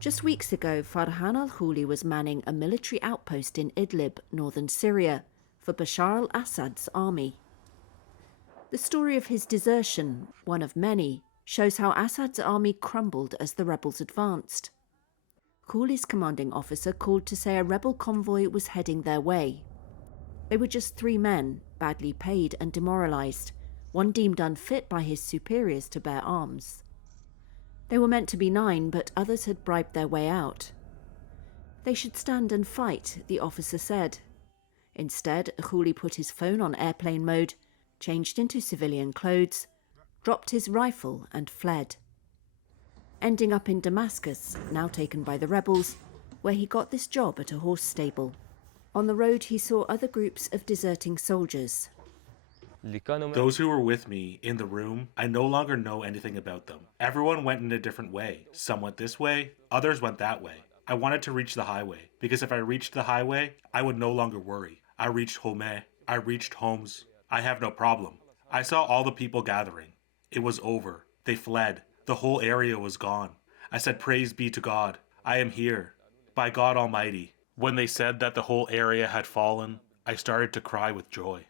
Just weeks ago, Farhan al-Khouli was manning a military outpost in Idlib, northern Syria, for Bashar al-Assad's army. The story of his desertion, one of many, shows how Assad's army crumbled as the rebels advanced. Khouli's commanding officer called to say a rebel convoy was heading their way. They were just 3 men, badly paid and demoralised, one deemed unfit by his superiors to bear arms. They were meant to be 9, but others had bribed their way out. They should stand and fight, the officer said. Instead, Khouli put his phone on airplane mode, changed into civilian clothes, dropped his rifle and fled. Ending up in Damascus, now taken by the rebels, where he got this job at a horse stable. On the road he saw other groups of deserting soldiers. Those who were with me in the room, I no longer know anything about them. Everyone went in a different way. Some went this way, others went that way. I wanted to reach the highway, because if I reached the highway, I would no longer worry. I reached Home, I reached Homs. I have no problem. I saw all the people gathering. It was over. They fled. The whole area was gone. I said, praise be to God. I am here. By God Almighty. When they said that the whole area had fallen, I started to cry with joy.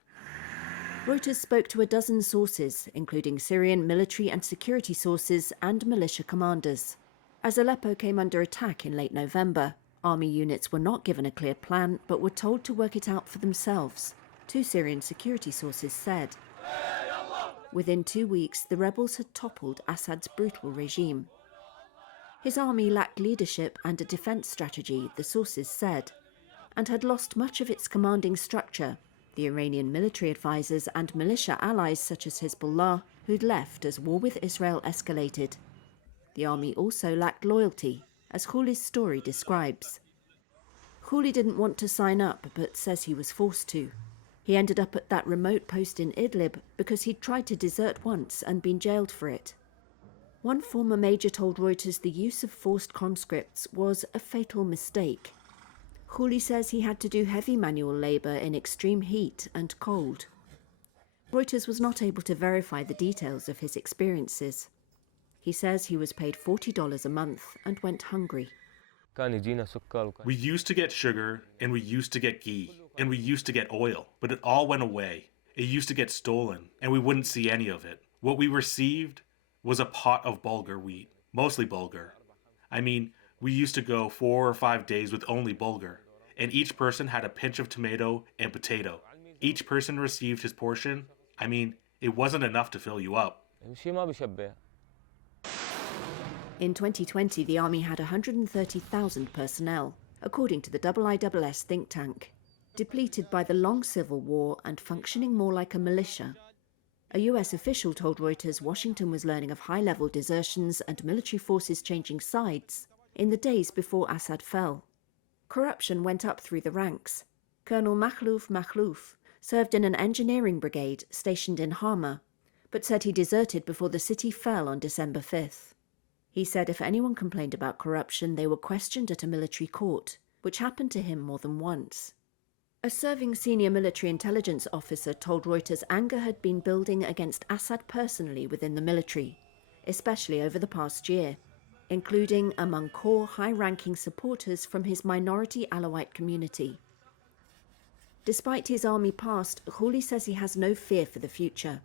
Reuters spoke to a dozen sources, including Syrian military and security sources and militia commanders. As Aleppo came under attack in late November, army units were not given a clear plan, but were told to work it out for themselves, 2 Syrian security sources said. Within 2 weeks, the rebels had toppled Assad's brutal regime. His army lacked leadership and a defence strategy, the sources said, and had lost much of its commanding structure, the Iranian military advisors and militia allies such as Hezbollah, who'd left as war with Israel escalated. The army also lacked loyalty, as Khouli's story describes. Khouli didn't want to sign up, but says he was forced to. He ended up at that remote post in Idlib because he'd tried to desert once and been jailed for it. One former major told Reuters the use of forced conscripts was a fatal mistake. Khouli says he had to do heavy manual labour in extreme heat and cold. Reuters was not able to verify the details of his experiences. He says he was paid $40 a month and went hungry. We used to get sugar, and we used to get ghee, and we used to get oil, but it all went away. It used to get stolen, and we wouldn't see any of it. What we received was a pot of bulgur wheat, mostly bulgur. I mean, we used to go 4 or 5 days with only bulgur, and each person had a pinch of tomato and potato. Each person received his portion. I mean, it wasn't enough to fill you up. In 2020, the army had 130,000 personnel, according to the IISS think tank, depleted by the long civil war and functioning more like a militia. A US official told Reuters Washington was learning of high-level desertions and military forces changing sides in the days before Assad fell. Corruption went up through the ranks. Colonel Makhlouf served in an engineering brigade stationed in Hama, but said he deserted before the city fell on December 5th. He said if anyone complained about corruption, they were questioned at a military court, which happened to him more than once. A serving senior military intelligence officer told Reuters anger had been building against Assad personally within the military, especially over the past year, including among core high-ranking supporters from his minority Alawite community. Despite his army past, Khouli says he has no fear for the future.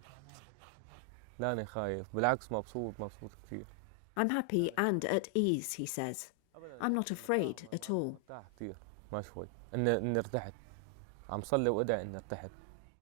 I'm happy and at ease, he says. I'm not afraid at all.